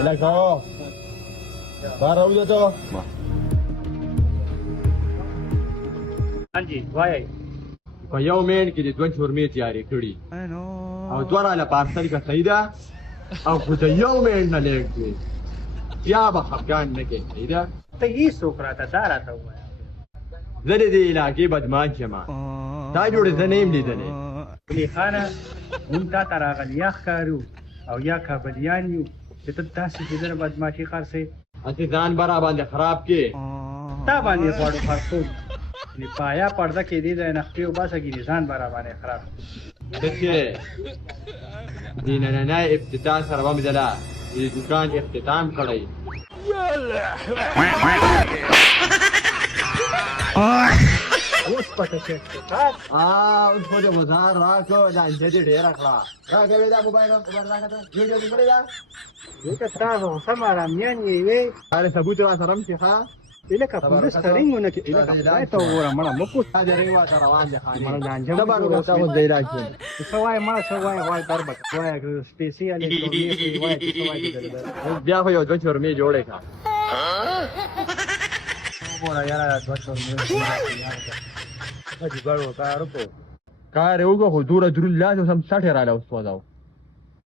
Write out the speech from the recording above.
એટલે કહો બહાર આવું જો તો હાજી ભાઈ يوم مين كده تونش ورميت يا ريكوري او تورا على بارسلك سيدا او كنت يومين نليك يا بحقان نكي سيدا ته یې سوکرا ته دارا ته وایا زدي دي علاقه بدمان شما دا جوړ زنیم لیدلې کلی خانه مونږ تا راغلی یا ښکارو او یا کابلیان یو چې ته تاسو دې در بدمعشي خرڅې اته ځان برا باندې خراب کې تا باندې غواړو خرڅو نی پایا پرده کې دې د نخپي او باسه کې ځان برابر خراب دکه دینه نه ابتداء سره باندې دلا دې دکان اختتام کړی اوس پته چې اوس په دې بازار راکو دا دې ډېر کړه راکوي دا موبایل راکته ویډیو دې دا دې تاسو سم آرامیان یې وي هر ثبوت را سره مشي ښا الکه پولیس ترینګونه کې الکه ته وره مړه مکو دا دې ریوا سره روان دي خاني مړه لانجه دا باندې تاسو دې راځي سوای ما سوای وای دربک وای سپیشل اکونومي وای سوای دې بیا خو یو دوه چورمې جوړې کا وګوره یاره دوه چورمې اجي ګړو کار وکړو کار وکړو خو دوره درون لاس سم 60 را لاوس وځاو